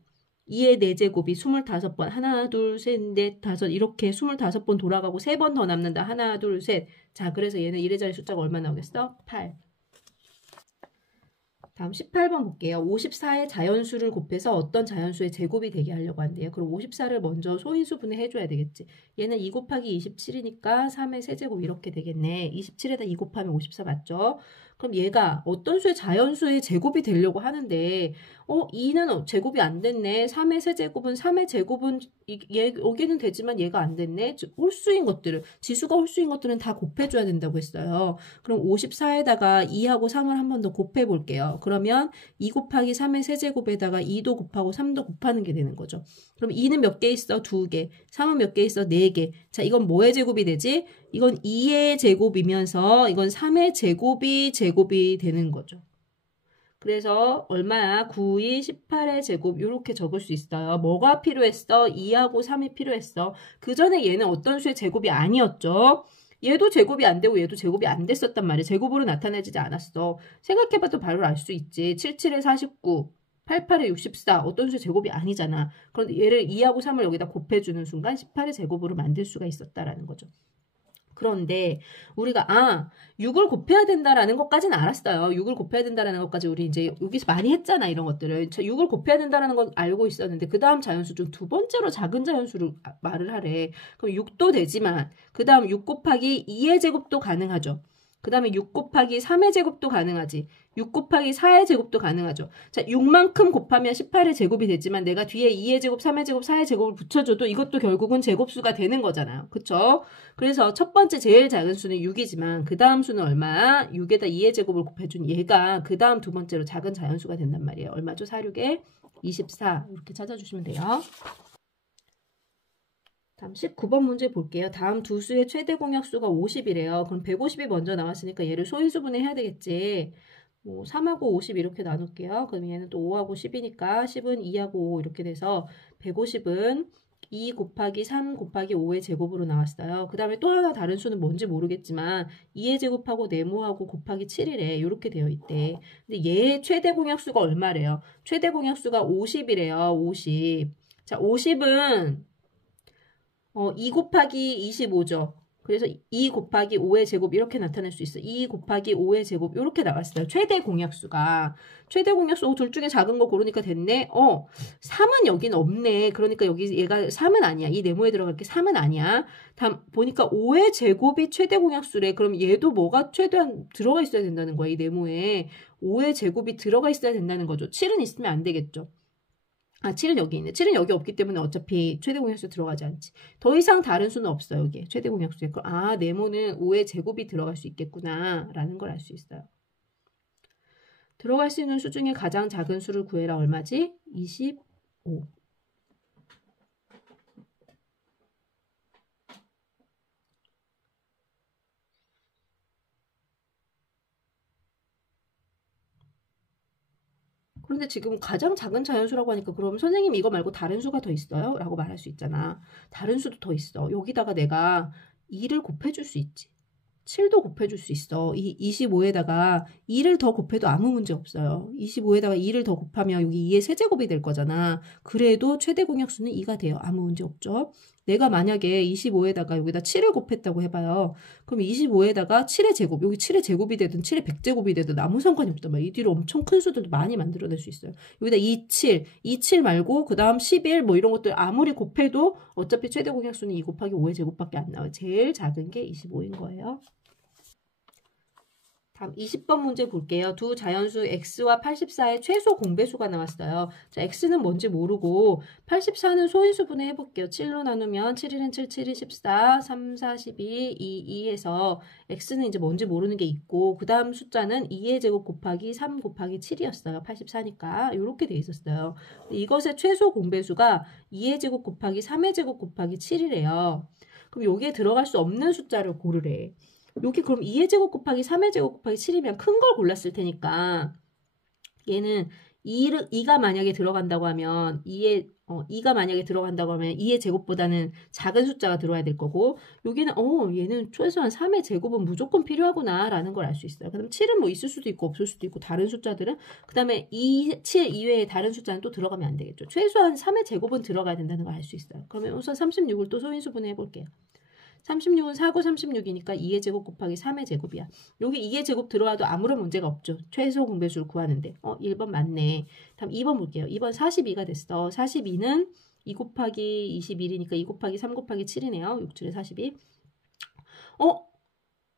2의 4제곱이 25번 하나 둘 셋 넷 다섯 이렇게 25번 돌아가고 3번 더 남는다. 하나 둘 셋. 자, 그래서 얘는 1의 자리 숫자가 얼마 나오겠어? 8. 다음 18번 볼게요. 54의 자연수를 곱해서 어떤 자연수의 제곱이 되게 하려고 한대요. 그럼 54를 먼저 소인수분해 해줘야 되겠지. 얘는 2 곱하기 27이니까 3의 세제곱 이렇게 되겠네. 27에다 2 곱하면 54 맞죠? 그럼 얘가 어떤 수의 자연수의 제곱이 되려고 하는데 2는 제곱이 안 됐네. 3의 세제곱은 3의 제곱은 여기는 되지만 얘가 안 됐네. 홀수인 것들을 지수가 홀수인 것들은 다 곱해줘야 된다고 했어요. 그럼 54에다가 2하고 3을 한 번 더 곱해 볼게요. 그러면 2 곱하기 3의 세제곱에다가 2도 곱하고 3도 곱하는 게 되는 거죠. 그럼 2는 몇 개 있어? 2개. 3은 몇 개 있어? 4개. 자, 이건 뭐의 제곱이 되지? 이건 2의 제곱이면서 이건 3의 제곱이 되는 거죠. 그래서 얼마야? 9, 2, 18의 제곱 이렇게 적을 수 있어요. 뭐가 필요했어? 2하고 3이 필요했어. 그 전에 얘는 어떤 수의 제곱이 아니었죠? 얘도 제곱이 안 되고 얘도 제곱이 안 됐었단 말이야. 제곱으로 나타내지도 않았어. 생각해봐도 바로 알 수 있지. 77에 49, 88에 64 어떤 수의 제곱이 아니잖아. 그런데 얘를 2하고 3을 여기다 곱해주는 순간 18의 제곱으로 만들 수가 있었다라는 거죠. 그런데 우리가 6을 곱해야 된다라는 것까지는 알았어요. 6을 곱해야 된다라는 것까지 우리 이제 여기서 많이 했잖아. 이런 것들을. 6을 곱해야 된다라는 건 알고 있었는데 그 다음 자연수 중 두 번째로 작은 자연수를 말을 하래. 그럼 6도 되지만 그 다음 6 곱하기 2의 제곱도 가능하죠. 그 다음에 6 곱하기 3의 제곱도 가능하지. 6 곱하기 4의 제곱도 가능하죠. 자, 6만큼 곱하면 18의 제곱이 되지만 내가 뒤에 2의 제곱, 3의 제곱, 4의 제곱을 붙여줘도 이것도 결국은 제곱수가 되는 거잖아요. 그쵸? 그래서 첫 번째 제일 작은 수는 6이지만 그 다음 수는 얼마? 6에다 2의 제곱을 곱해준 얘가 그 다음 두 번째로 작은 자연수가 된단 말이에요. 얼마죠? 4, 6에 24 이렇게 찾아주시면 돼요. 다음 19번 문제 볼게요. 다음 두 수의 최대 공약수가 50이래요. 그럼 150이 먼저 나왔으니까 얘를 소인수분해 해야 되겠지. 3하고 50 이렇게 나눌게요. 그럼 얘는 또 5하고 10이니까 10은 2하고 5 이렇게 돼서 150은 2 곱하기 3 곱하기 5의 제곱으로 나왔어요. 그 다음에 또 하나 다른 수는 뭔지 모르겠지만 2의 제곱하고 네모하고 곱하기 7이래. 이렇게 되어 있대. 근데 얘의 최대 공약수가 얼마래요? 최대 공약수가 50이래요. 50. 자, 50은 2 곱하기 25죠. 그래서 2 곱하기 5의 제곱 이렇게 나타낼 수 있어. 2 곱하기 5의 제곱 이렇게 나왔어요. 최대 공약수가. 최대 공약수 둘 중에 작은 거 고르니까 됐네. 3은 여기는 없네. 그러니까 여기 얘가 3은 아니야. 이 네모에 들어갈 게 3은 아니야. 다음 보니까 5의 제곱이 최대 공약수래. 그럼 얘도 뭐가 최대한 들어가 있어야 된다는 거야. 이 네모에 5의 제곱이 들어가 있어야 된다는 거죠. 7은 있으면 안 되겠죠. 7은 여기 있네. 7은 여기 없기 때문에 어차피 최대 공약수에 들어가지 않지. 더 이상 다른 수는 없어요. 여기에. 최대 공약수에. 네모는 5의 제곱이 들어갈 수 있겠구나. 라는 걸 알 수 있어요. 들어갈 수 있는 수 중에 가장 작은 수를 구해라. 얼마지? 25. 그런데 지금 가장 작은 자연수라고 하니까 그럼 선생님 이거 말고 다른 수가 더 있어요? 라고 말할 수 있잖아. 다른 수도 더 있어. 여기다가 내가 2를 곱해줄 수 있지. 7도 곱해줄 수 있어. 이 25에다가 2를 더 곱해도 아무 문제 없어요. 25에다가 2를 더 곱하면 여기 2의 세제곱이 될 거잖아. 그래도 최대 공약수는 2가 돼요. 아무 문제 없죠. 내가 만약에 25에다가 여기다 7을 곱했다고 해봐요. 그럼 25에다가 7의 제곱, 여기 7의 제곱이 되든 7의 100제곱이 되든 아무 상관이 없단 말이야. 이 뒤로 엄청 큰 수들도 많이 만들어낼 수 있어요. 여기다 27 말고 그 다음 11 뭐 이런 것들 아무리 곱해도 어차피 최대 공약수는 2 곱하기 5의 제곱밖에 안 나와요. 제일 작은 게 25인 거예요. 다음 20번 문제 볼게요. 두 자연수 x와 84의 최소 공배수가 나왔어요. 자, x는 뭔지 모르고 84는 소인수분해 해볼게요. 7로 나누면 7, 1은 7, 7, 2, 14, 3, 4, 12, 2, 2에서 x는 이제 뭔지 모르는 게 있고 그 다음 숫자는 2의 제곱 곱하기 3 곱하기 7이었어요. 84니까 이렇게 돼 있었어요. 이것의 최소 공배수가 2의 제곱 곱하기 3의 제곱 곱하기 7이래요. 그럼 여기에 들어갈 수 없는 숫자를 고르래. 여기 그럼 2의 제곱 곱하기 3의 제곱 곱하기 7이면 큰 걸 골랐을 테니까 얘는 2가 만약에 들어간다고 하면 2가 만약에 들어간다고 하면 2의 제곱보다는 작은 숫자가 들어와야 될 거고 여기는 얘는 최소한 3의 제곱은 무조건 필요하구나 라는 걸 알 수 있어요. 그럼 7은 뭐 있을 수도 있고 없을 수도 있고 다른 숫자들은 그 다음에 7 이외에 다른 숫자는 또 들어가면 안 되겠죠. 최소한 3의 제곱은 들어가야 된다는 걸 알 수 있어요. 그러면 우선 36을 또 소인수분해 해볼게요. 36은 4고 36이니까 2의 제곱 곱하기 3의 제곱이야. 여기 2의 제곱 들어와도 아무런 문제가 없죠. 최소 공배수를 구하는데. 1번 맞네. 다음 2번 볼게요. 2번 42가 됐어. 42는 2 곱하기 21이니까 2 곱하기 3 곱하기 7이네요. 6, 7에 42.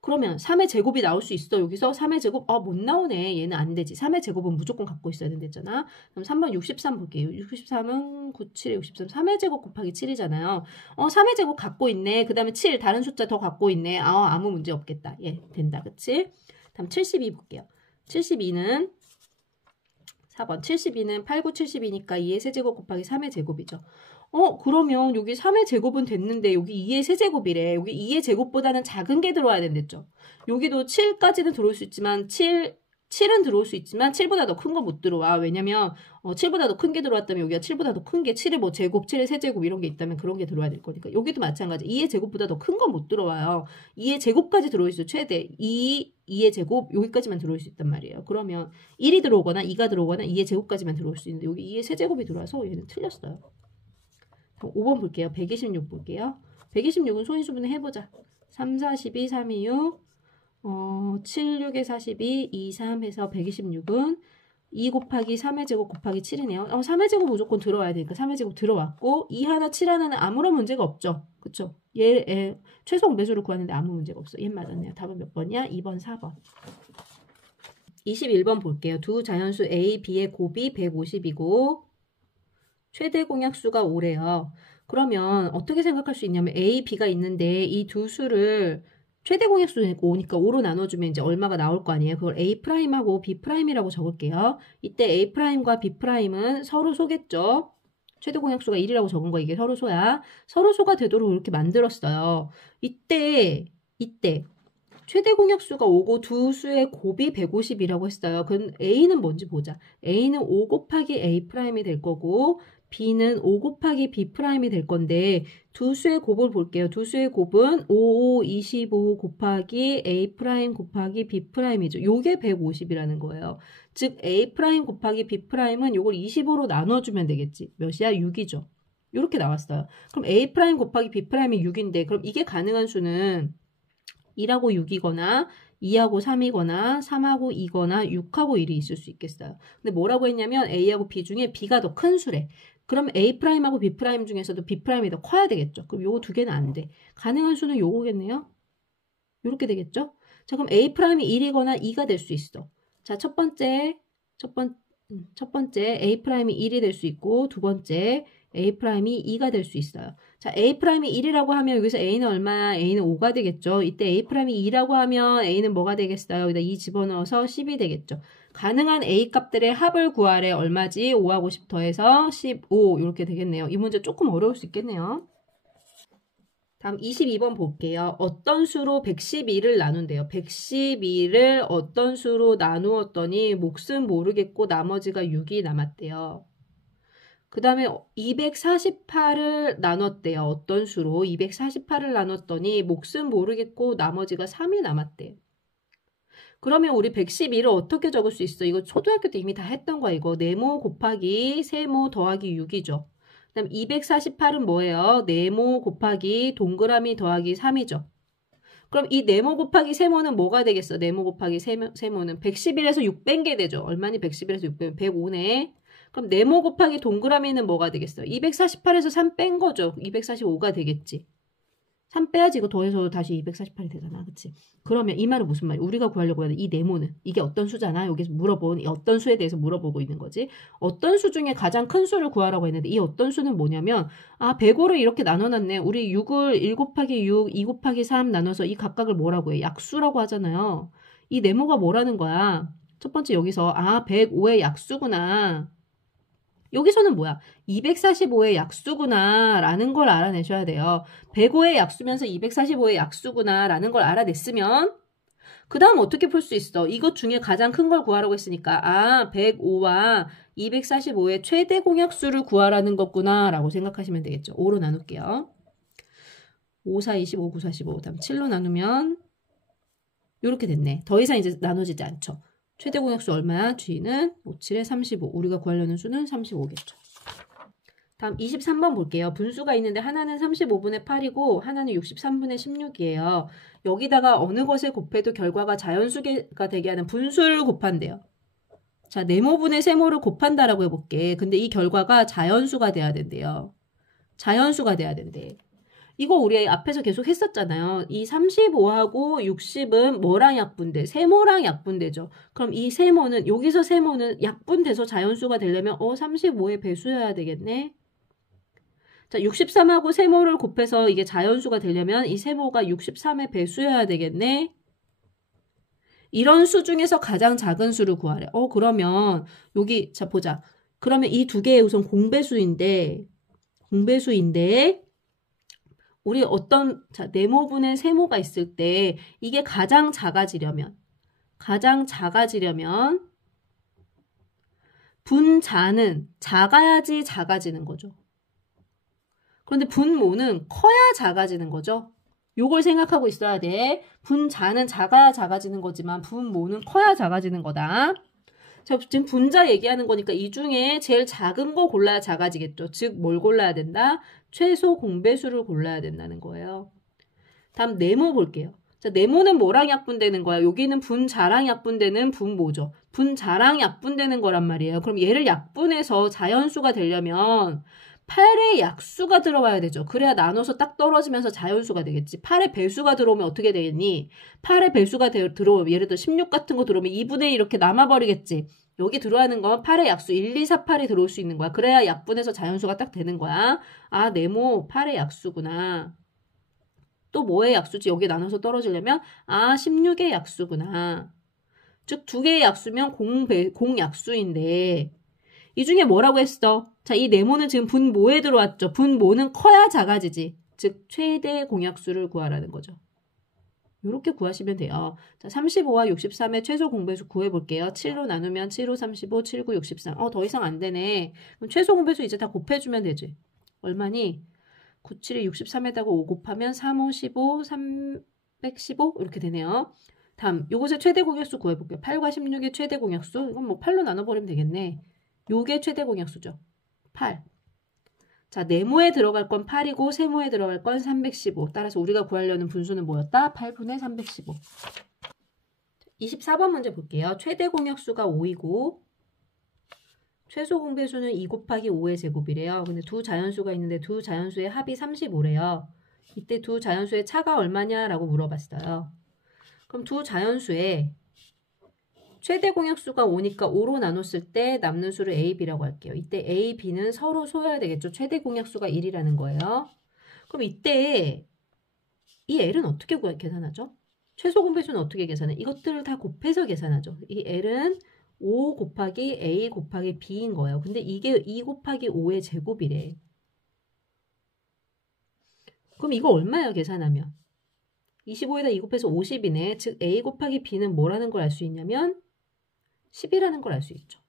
그러면 3의 제곱이 나올 수 있어. 여기서 3의 제곱, 못 나오네. 얘는 안 되지. 3의 제곱은 무조건 갖고 있어야 된댔잖아. 그럼 3번 63 볼게요. 63은 97에 63. 3의 제곱 곱하기 7이잖아요. 3의 제곱 갖고 있네. 그 다음에 7, 다른 숫자 더 갖고 있네. 아무 문제 없겠다. 예, 된다. 그치? 다음 72 볼게요. 72는 4번. 72는 8, 9, 72니까 2의 세제곱 곱하기 3의 제곱이죠. 그러면 여기 3의 제곱은 됐는데 여기 2의 세제곱이래. 여기 2의 제곱보다는 작은 게 들어와야 된댔죠. 여기도 7까지는 들어올 수 있지만 7은 들어올 수 있지만 7보다 더 큰 거 못 들어와. 왜냐면 7보다 더 큰 게 들어왔다면 여기가 7보다 더 큰 게 7의 뭐 제곱, 7의 세제곱 이런 게 있다면 그런 게 들어와야 될 거니까. 여기도 마찬가지. 2의 제곱보다 더 큰 건 못 들어와요. 2의 제곱까지 들어올 수 있어요. 최대 2의 제곱 여기까지만 들어올 수 있단 말이에요. 그러면 1이 들어오거나 2가 들어오거나 2의 제곱까지만 들어올 수 있는데 여기 2의 세제곱이 들어와서 얘는 틀렸어요. 5번 볼게요. 126 볼게요. 126은 소인수분해 해보자. 3, 4, 12, 3, 2, 6 7, 6에 42, 2, 3 해서 126은 2 곱하기 3의 제곱 곱하기 7이네요. 3의 제곱 무조건 들어와야 되니까 3의 제곱 들어왔고 2 하나 7 하나는 아무런 문제가 없죠. 그쵸? 얘 최소 매수를 구하는데 아무 문제가 없어. 얘 맞았네요. 답은 몇 번이야? 2번, 4번. 21번 볼게요. 두 자연수 A, B의 곱이 150이고 최대 공약수가 5래요. 그러면 어떻게 생각할 수 있냐면 A, B가 있는데 이 두 수를 최대 공약수니까 5니까 5로 나눠주면 이제 얼마가 나올 거 아니에요. 그걸 A'하고 B'이라고 적을게요. 이때 A'과 B'은 서로 소겠죠. 최대 공약수가 1이라고 적은 거 이게 서로 소야. 서로 소가 되도록 이렇게 만들었어요. 이때 최대 공약수가 5고 두 수의 곱이 150이라고 했어요. 그럼 A는 뭔지 보자. A는 5 곱하기 A'이 될 거고 B는 5 곱하기 B'이 될 건데 두 수의 곱을 볼게요. 두 수의 곱은 5, 25 곱하기 A' 곱하기 B'이죠. 요게 150이라는 거예요. 즉 A' 곱하기 B'은 요걸 25로 나눠주면 되겠지. 몇이야? 6이죠. 요렇게 나왔어요. 그럼 A' 곱하기 B'이 6인데 그럼 이게 가능한 수는 1하고 6이거나 2하고 3이거나 3하고 2거나 6하고 1이 있을 수 있겠어요. 근데 뭐라고 했냐면 A하고 B 중에 B가 더 큰 수래. 그럼 A'하고 B' 중에서도 B'이 더 커야 되겠죠. 그럼 요거 두 개는 안 돼. 가능한 수는 요거겠네요. 요렇게 되겠죠. 자, 그럼 A'이 1이거나 2가 될 수 있어. 자, 첫 번째 A'이 1이 될 수 있고 두 번째 A'이 2가 될 수 있어요. 자, A'이 1이라고 하면 여기서 A는 얼마야? A는 5가 되겠죠. 이때 A'이 2라고 하면 A는 뭐가 되겠어요? 여기다 2 집어넣어서 10이 되겠죠. 가능한 A 값들의 합을 구하래. 얼마지? 5하고 10 더해서 15 이렇게 되겠네요. 이 문제 조금 어려울 수 있겠네요. 다음 22번 볼게요. 어떤 수로 112를 나눈대요. 112를 어떤 수로 나누었더니 몫은 모르겠고 나머지가 6이 남았대요. 그 다음에 248을 나눴대요. 어떤 수로 248을 나눴더니 몫은 모르겠고 나머지가 3이 남았대요. 그러면 우리 112를 어떻게 적을 수 있어? 이거 초등학교 때 이미 다 했던 거야. 이거 네모 곱하기 세모 더하기 6이죠. 그 다음 248은 뭐예요? 네모 곱하기 동그라미 더하기 3이죠. 그럼 이 네모 곱하기 세모는 뭐가 되겠어? 네모 곱하기 세모는 111에서 6 뺀 게 되죠. 얼마니 111에서 6 빼면 105네. 그럼 네모 곱하기 동그라미는 뭐가 되겠어? 248에서 3 뺀 거죠. 245가 되겠지. 3 빼야지 이거 더해서 다시 248이 되잖아. 그치? 그러면 이 말은 무슨 말이야? 우리가 구하려고 하는 이 네모는 이게 어떤 수잖아. 여기서 물어본 이 어떤 수에 대해서 물어보고 있는 거지. 어떤 수 중에 가장 큰 수를 구하라고 했는데 이 어떤 수는 뭐냐면 105를 이렇게 나눠놨네. 우리 6을 1 곱하기 6, 2 곱하기 3 나눠서 이 각각을 뭐라고 해? 약수라고 하잖아요. 이 네모가 뭐라는 거야? 첫 번째 여기서 105의 약수구나. 여기서는 뭐야? 245의 약수구나 라는 걸 알아내셔야 돼요. 105의 약수면서 245의 약수구나 라는 걸 알아냈으면 그 다음 어떻게 풀 수 있어? 이것 중에 가장 큰 걸 구하라고 했으니까 105와 245의 최대 공약수를 구하라는 거구나 라고 생각하시면 되겠죠. 5로 나눌게요. 5, 4, 25, 9, 45 다음 7로 나누면 이렇게 됐네. 더 이상 이제 나눠지지 않죠. 최대 공약수 얼마야? G는 5, 7에 35. 우리가 구하려는 수는 35겠죠. 다음 23번 볼게요. 분수가 있는데 하나는 35분의 8이고 하나는 63분의 16이에요. 여기다가 어느 것을 곱해도 결과가 자연수가 되게 하는 분수를 곱한대요. 자, 네모분의 세모를 곱한다라고 해볼게. 근데 이 결과가 자연수가 돼야 된대요. 자연수가 돼야 된대. 이거 우리 앞에서 계속 했었잖아요. 이 35하고 60은 뭐랑 약분돼? 세모랑 약분되죠. 그럼 이 세모는, 여기서 세모는 약분돼서 자연수가 되려면 35의 배수여야 되겠네. 자, 63하고 세모를 곱해서 이게 자연수가 되려면 이 세모가 63의 배수여야 되겠네. 이런 수 중에서 가장 작은 수를 구하래. 그러면 여기 자 보자. 그러면 이 두 개의 우선 공배수인데 우리 어떤 네모분의 세모가 있을 때 이게 가장 작아지려면 분자는 작아야지 작아지는 거죠. 그런데 분모는 커야 작아지는 거죠. 요걸 생각하고 있어야 돼. 분자는 작아야 작아지는 거지만 분모는 커야 작아지는 거다. 자, 지금 분자 얘기하는 거니까 이 중에 제일 작은 거 골라야 작아지겠죠. 즉, 뭘 골라야 된다? 최소 공배수를 골라야 된다는 거예요. 다음 네모 볼게요. 자, 네모는 뭐랑 약분되는 거야? 여기는 분자랑 약분되는 분모죠. 분자랑 약분되는 거란 말이에요. 그럼 얘를 약분해서 자연수가 되려면 8의 약수가 들어와야 되죠. 그래야 나눠서 딱 떨어지면서 자연수가 되겠지. 8의 배수가 들어오면 어떻게 되겠니? 8의 배수가 들어오면 예를 들어 16 같은 거 들어오면 2분의 1 이렇게 남아버리겠지. 여기 들어가는 건 8의 약수 1, 2, 4, 8이 들어올 수 있는 거야. 그래야 약분해서 자연수가 딱 되는 거야. 아, 네모 8의 약수구나. 또 뭐의 약수지? 여기 나눠서 떨어지려면 16의 약수구나. 즉, 두 개의 약수면 공약수인데 이 중에 뭐라고 했어? 자, 이 네모는 지금 분모에 들어왔죠. 분모는 커야 작아지지. 즉, 최대 공약수를 구하라는 거죠. 이렇게 구하시면 돼요. 자, 35와 63의 최소 공배수 구해볼게요. 7로 나누면 7, 5, 35, 7, 9, 63. 더 이상 안 되네. 그럼 최소 공배수 이제 다 곱해주면 되지. 얼마니? 97에 63에다가 5 곱하면 3, 5, 15, 315 이렇게 되네요. 다음, 요것의 최대 공약수 구해볼게요. 8과 16의 최대 공약수. 이건 뭐 8로 나눠버리면 되겠네. 요게 최대 공약수죠. 8. 자, 네모에 들어갈 건 8이고 세모에 들어갈 건 315. 따라서 우리가 구하려는 분수는 뭐였다? 8분의 315. 24번 문제 볼게요. 최대 공약수가 5이고 최소 공배수는 2 곱하기 5의 제곱이래요. 근데 두 자연수가 있는데 두 자연수의 합이 35래요. 이때 두 자연수의 차가 얼마냐라고 물어봤어요. 그럼 두 자연수의 최대 공약수가 5니까 5로 나눴을 때 남는 수를 A, B라고 할게요. 이때 A, B는 서로 소여야 되겠죠. 최대 공약수가 1이라는 거예요. 그럼 이때 이 L은 어떻게 계산하죠? 최소 공배수는 어떻게 계산해? 이것들을 다 곱해서 계산하죠. 이 L은 5 곱하기 A 곱하기 B인 거예요. 근데 이게 2 곱하기 5의 제곱이래. 그럼 이거 얼마예요, 계산하면? 25에다 2 곱해서 50이네. 즉 A 곱하기 B는 뭐라는 걸 알 수 있냐면 10이라는 걸 알 수 있죠.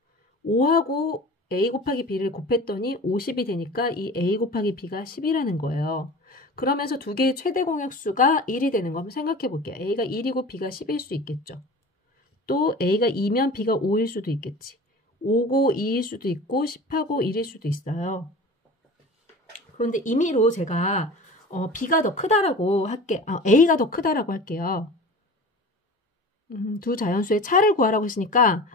5하고 A 곱하기 B를 곱했더니 50이 되니까 이 A 곱하기 B가 10이라는 거예요. 그러면서 두 개의 최대 공약수가 1이 되는 거 한번 생각해 볼게요. A가 1이고 B가 10일 수 있겠죠. 또 A가 2면 B가 5일 수도 있겠지. 5고 2일 수도 있고 10하고 1일 수도 있어요. 그런데 임의로 제가 B가 더 크다라고 할게, A가 더 크다라고 할게요. 두 자연수의 차를 구하라고 했으니까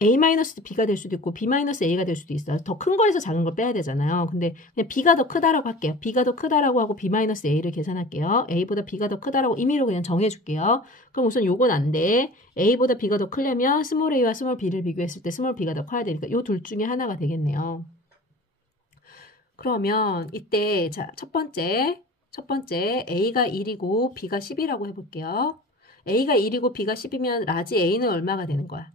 A-B가 될 수도 있고 B-A가 될 수도 있어요. 더 큰 거에서 작은 걸 빼야 되잖아요. 근데 그냥 B가 더 크다라고 할게요. B가 더 크다라고 하고 B-A를 계산할게요. A보다 B가 더 크다라고 임의로 그냥 정해줄게요. 그럼 우선 요건 안 돼. A보다 B가 더 크려면 스몰 a와 스몰 b를 비교했을 때 스몰 b가 더 커야 되니까 요 둘 중에 하나가 되겠네요. 그러면 이때 자, 첫 번째 A가 1이고 B가 10이라고 해볼게요. A가 1이고 B가 10이면 라지 A는 얼마가 되는 거야?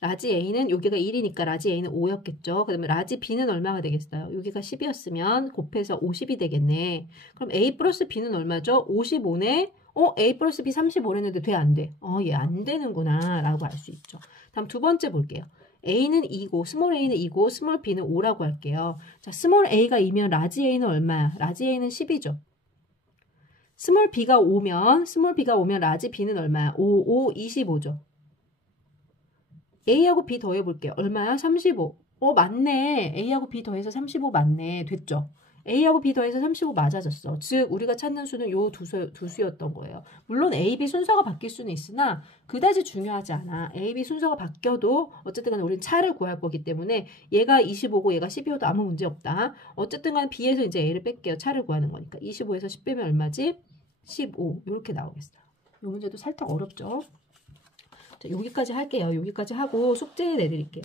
라지 A는 여기가 1이니까 라지 A는 5였겠죠. 그 다음에 라지 B는 얼마가 되겠어요? 여기가 10이었으면 곱해서 50이 되겠네. 그럼 A 플러스 B는 얼마죠? 55네. A 플러스 B 35랬는데 돼? 안 돼? 얘 안 되는구나 라고 알 수 있죠. 다음 두 번째 볼게요. A는 2고 스몰 A는 2고 스몰 B는 5라고 할게요. 자, 스몰 A가 2면 라지 A는 얼마야? 라지 A는 10이죠. 스몰 B가 5면 라지 B는 얼마야? 5, 25죠. A하고 B 더해볼게요. 얼마야? 35. 맞네. A하고 B 더해서 35 맞네. 됐죠? A하고 B 더해서 35 맞아졌어. 즉 우리가 찾는 수는 요 두 수였던 거예요. 물론 A, B 순서가 바뀔 수는 있으나 그다지 중요하지 않아. A, B 순서가 바뀌어도 어쨌든 간에 우리는 차를 구할 거기 때문에 얘가 25고 얘가 12여도 아무 문제 없다. 어쨌든 간에 B에서 이제 A를 뺄게요. 차를 구하는 거니까. 25에서 10 빼면 얼마지? 15. 이렇게 나오겠어요. 이 문제도 살짝 어렵죠? 자, 여기까지 할게요. 여기까지 하고 숙제 내드릴게요.